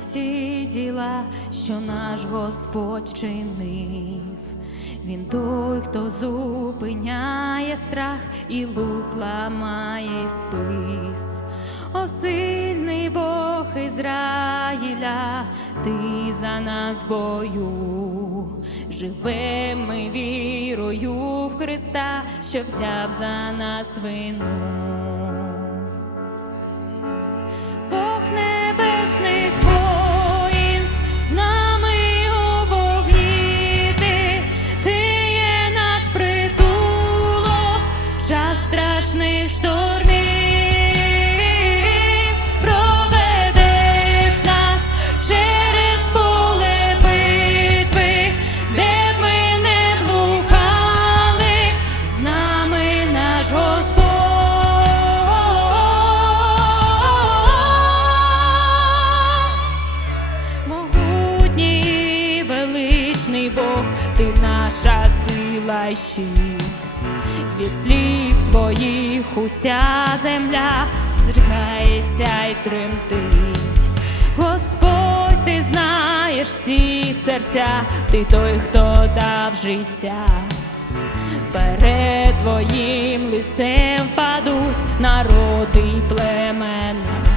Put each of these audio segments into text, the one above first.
Всі діла, що наш Господь вчинив. Він той, хто зупиняє страх і лук ламає спис. О, сильний Бог Ізраїля, ти за нас бою. Живем ми вірою в Христа, що взяв за нас вину. Бог небесних щит. Від слів твоїх уся земля здригається й тремтить. Господь, ти знаєш всі серця, ти той, хто дав життя. Перед твоїм лицем падуть народи й племена.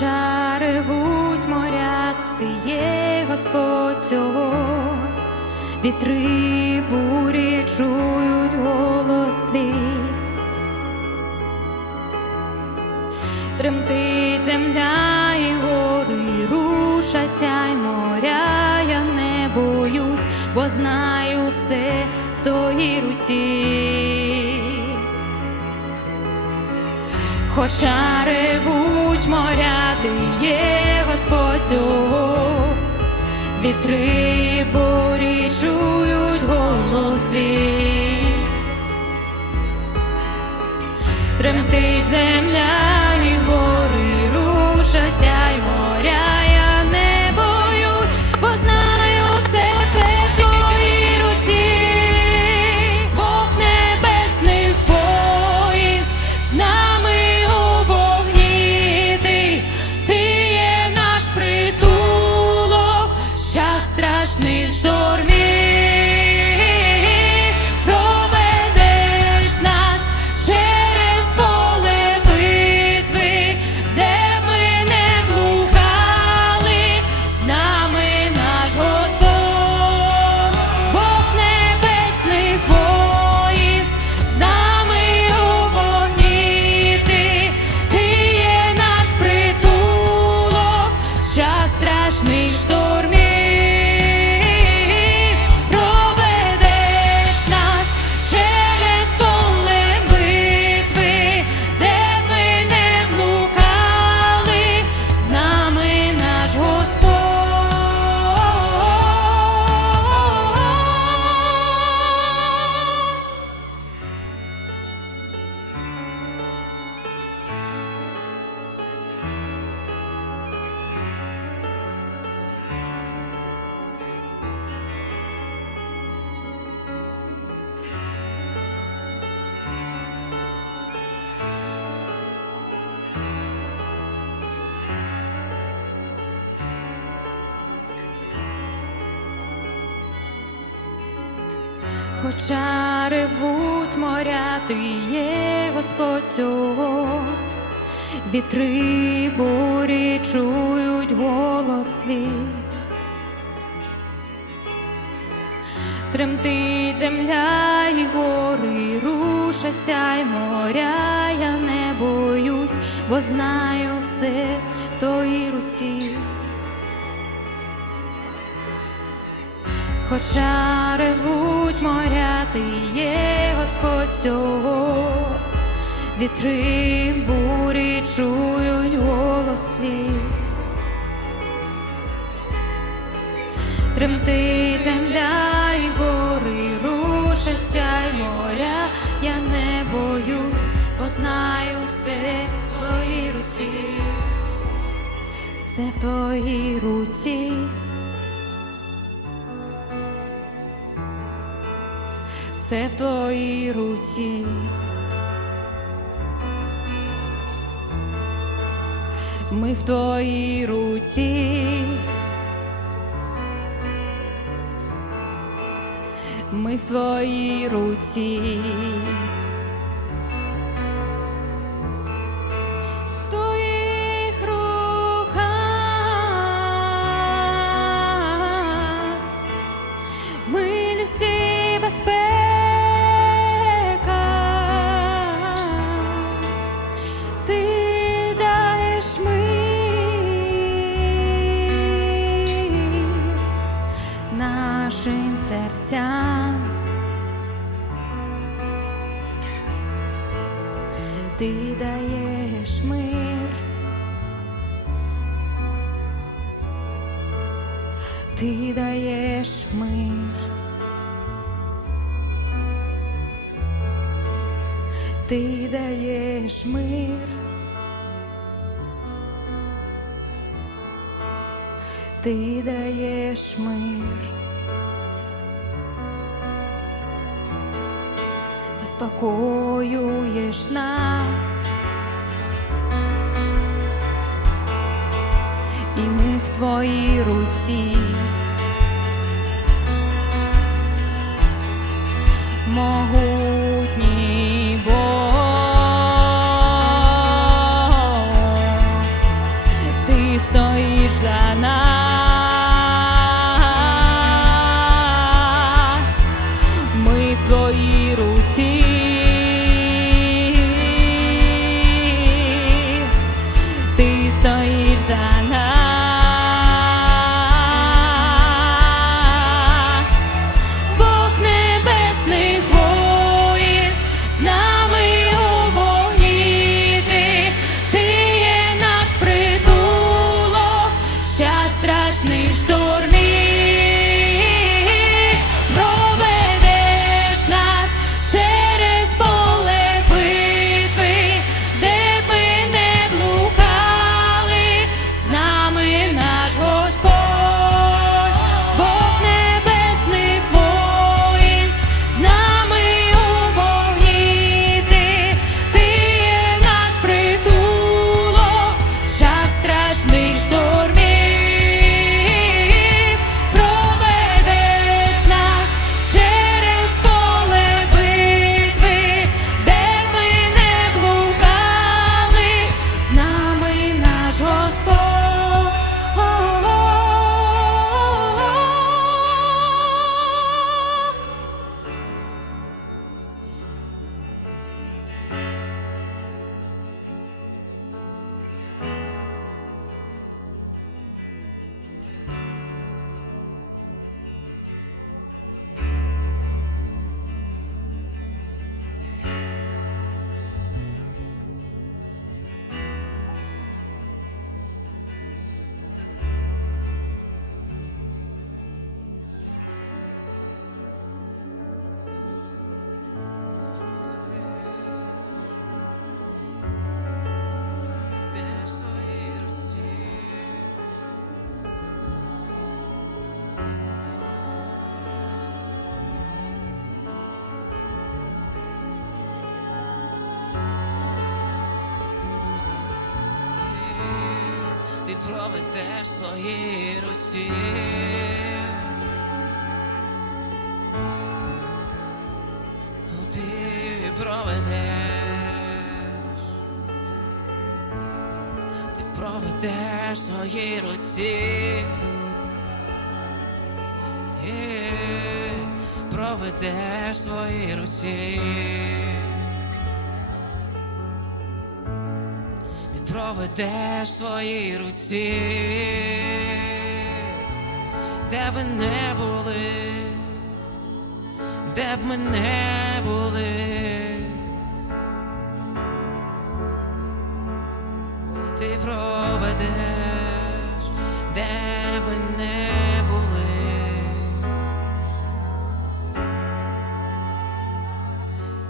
Хоча ревуть моря, ти є Господь цього, вітри бурі чують голос твій. Тремтить земля і гори, рушаться й моря, я не боюсь, бо знаю все в твоїй руці. Хоча ревуть моря, ти є Господь вітри бурі чують голос твій. Тремтить земля Хоча ревуть моря, ти є Господь цього, вітри бурі чують голос твій. Тремтить земля і гори, рушаться й моря, я не боюсь, бо знаю все в твоїй руці. Хоча ревуть моря, ти є Господь всього, вітри бурі чують голос твій. Земля і гори, рушаться й моря, я не боюсь, бо знаю все в твоїй руці, все в твоїй руці. Все в твоїй руці. Ми в твоїй руці. Ми в твоїй руці. Ти даєш мир. Ти даєш мир. Ти даєш мир. Заспокоюєш нас. В твоїй руці. Могутній ти проведеш своїй руці. проведеш, ти проведеш в своїй руці. Проведеш своїй руці. Ти проведеш в своїй руці, де би не були, де б ми не були. Ти проведеш, де би не були.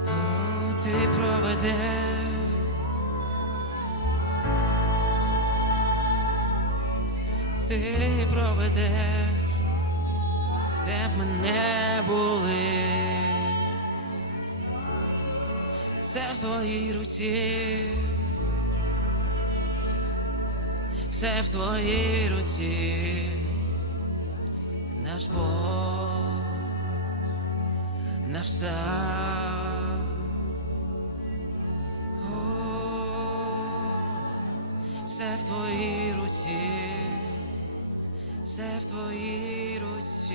О, ти проведеш. Ти проведеш, де б ми не були, все в твоїй руці, все в твоїй руці, наш Бог, наш сам. Все в твоїй руці, все в твоїй руці.